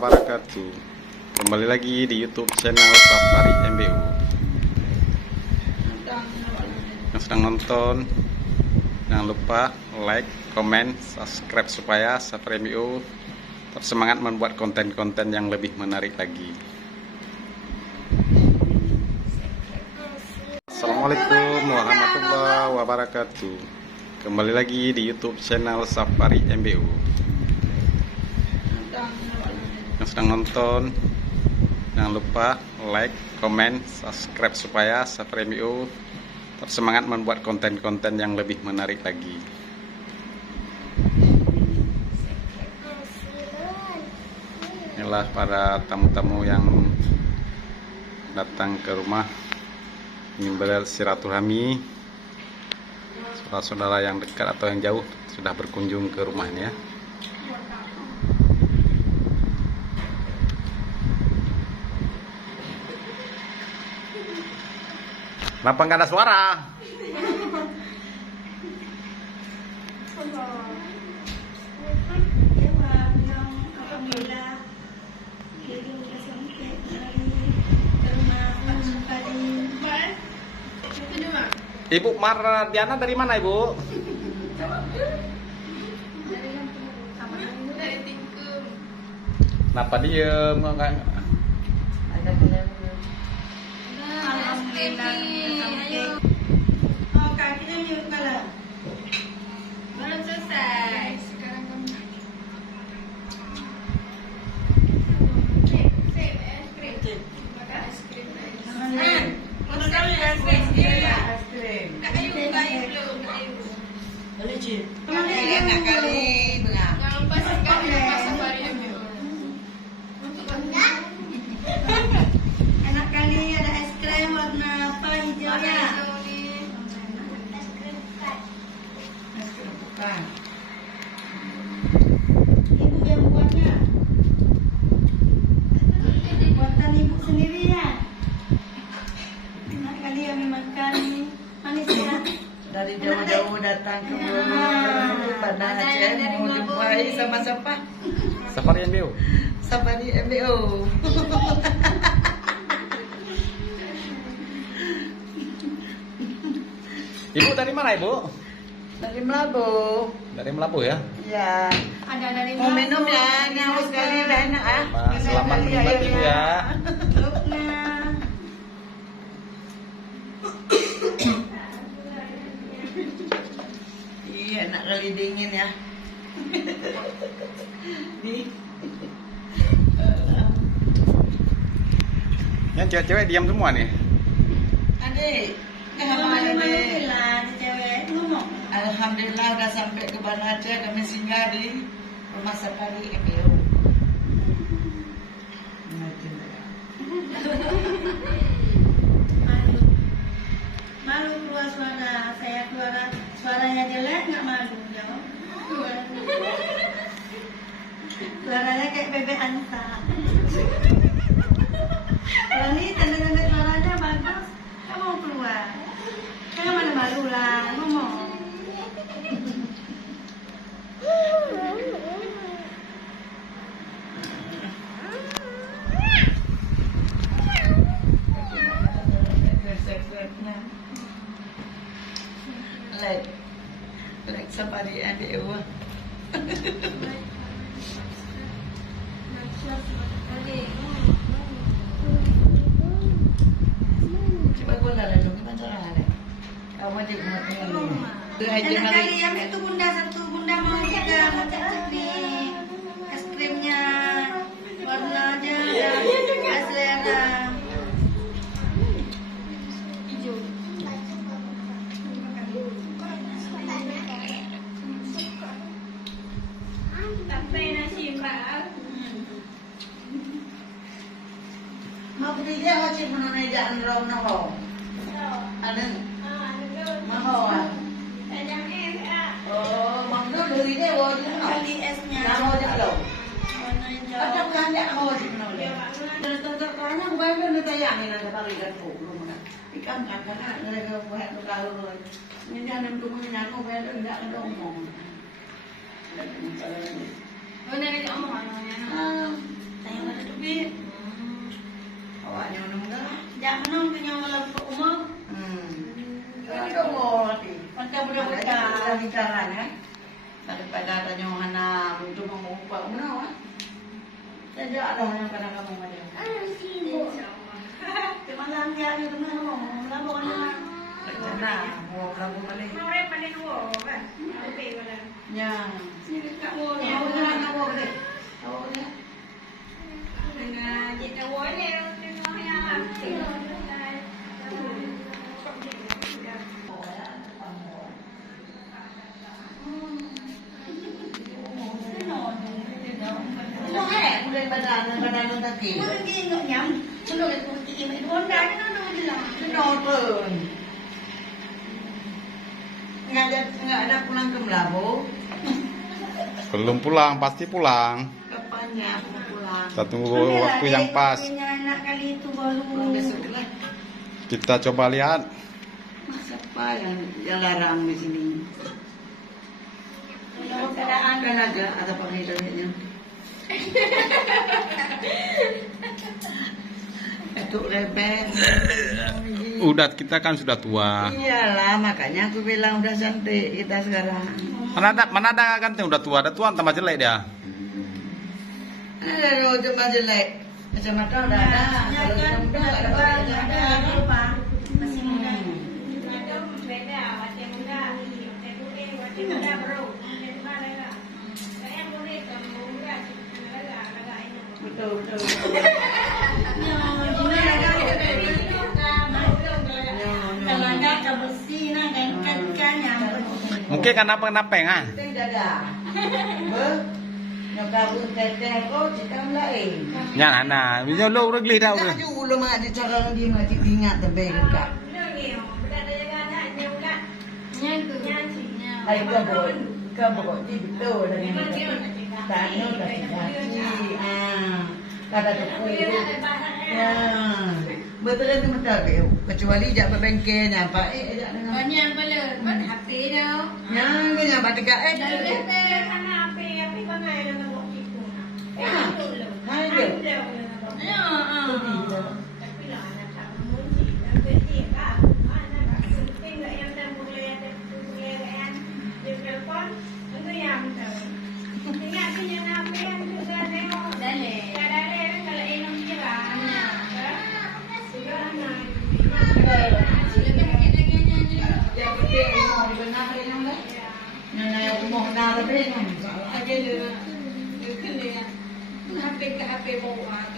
wabarakatuh. Kembali lagi di YouTube channel Safari MBU. Yang sedang nonton, jangan lupa like, komen, subscribe supaya Safari MBU tetap semangat membuat konten-konten yang lebih menarik lagi. Assalamualaikum warahmatullahi wabarakatuh. Kembali lagi di YouTube channel Safari MBU. Yang sedang nonton, jangan lupa like, komen, subscribe supaya Safari MBU tetap semangat membuat konten-konten yang lebih menarik lagi. Inilah para tamu-tamu yang datang ke rumah ingin bersilaturahmi. Saudara-saudara yang dekat atau yang jauh sudah berkunjung ke rumahnya. Kenapa nggak ada suara? Ibu Mardiana dari mana, Ibu? Kenapa diem? Enggak. Alhamdulillah. Oh, kakinya mute malah. Belum selesai. Sekarang kamu. Es krim. Makan es krim. Mau tahu ya es krim? Es krim. Nak ayu belum. Boleh je. Nak kali bengah. Jangan lupa sekali lepas Safari MBU. Untuk anda. Enak kali ada es krim warna apa hijaunya? Es krim bukan. Es krim bukan. Ibu yang buatnya. Buatan ibu sendiri ya. Enak kali yang memakan manis ya. Dari jauh-jauh datang ke pada Aceh mau jumpai sama siapa? Safari MBU. Safari MBU. Ibu dari mana, Ibu? Dari Melabu. Dari Melabu ya. Ya. Ada dari Mau minum ya? Ini haus sekali udah enak ah. Selamat menikmati, Ibu ya. Luknya. Iya, enak kali dingin ya. Yang cewek-cewek diam semua nih. Adik, Alhamdulillah, ada cewek ngomong. Alhamdulillah udah sampai ke Banda Aceh, kami singgah di rumah Safari MBU. Malu keluar suara, saya keluar suaranya jelek nggak malu jawab. Suaranya kayak bebek Ansa. Kalau ini tanda-tanda suaranya bagus, kamu mau keluar. Kamu mana malu lah, ngomong. Like Safari MBU. Coba gue lah dulu gimana caranya? Kamu di rumah Enak kali ya, itu bunda satu, bunda mau juga mau cek di es krimnya warna aja ya, selera. mau beli dia wajib mengenai jalan rong noho. Ada mau ah. Oh, mau dulu dia wajib Kali esnya mau dia lo. warna hijau. Ada bukan dia mau wajib mengenai. Dan karena gue belum ditayangin ada parikan belum kan. Ikan kan karena mereka buat tu kalau ini jangan tunggu nyanyi gue enggak ada ngomong. Oh, nak ngajak omong. Tayang ada duit. Awaknya mana enggak? Jangan nong punya malam ke umur. Ini kau boleh. Macam budak-budak bicara ya. Daripada tanya mana untuk mengubah mana? Saja ada yang pada kamu ada. Malam dia ni teman kamu. Malam bukan teman. Kerana mau kamu balik. Mau rep pada dua kan? Oke pada. Ya. Sini kamu ni. Awak jangan awak balik. Awak ni. Dengan kita woi tengok yang apa. Mulai badan tadi. Mungkin enggak nyam. Belum itu ini Honda ni nak bilang. Kenapa? Enggak ada pulang ke Melabu. Belum pulang, pasti pulang. Kapannya aku pulang? Kita tunggu waktu yang pas. Anak kali itu baru. Pulang besok lah. Kita coba lihat. Siapa yang larang di sini? Kalau keadaan Kan ada penghidupnya. Itu rebel. Udah, kita kan sudah tua. Iyalah, makanya aku bilang udah cantik kita sekarang. Mana ada ganteng udah tua, ada tua tambah jelek dia. Ada rojok jelek. Kacamata udah ada. Kalau kita muda ada apa? masih muda. Ada beda, wajah muda, wajah putih, wajah muda bro. Wajah mana lah? Saya boleh kamu muda, agak ini. Betul. Mungkin kenapa ah? Tidak ada. Nak kabur teteh kau cakap lain. Yang ana, bisa lo regli dah Dah udah. dulu mak ada cara dia mati ingat tebel dekat. Ai kabur di betul dengan tanya dah gaji. Kata tu. Ya. Betul itu betul ke? Kecuali jak bengkelnya Pak. Jak dengan. Banyak bela, buat HP dah. Yang kena batik Dari mana HP bangai dengan waktu itu. Hai dia. Ya, tapi lah anak tak mengunci dan berhenti kan. Anak tak tinggal yang dan boleh kan. Dia telefon, itu yang tahu. Ingat punya HP yang juga tengok. Dalek. Dalek kalau enak je lah. Sudah anak. Lebih sikit lagi ni. Yang kita mau benar ini enggak? Yang mau benar lebih. Aja le. Dia kena HP ke HP bawa.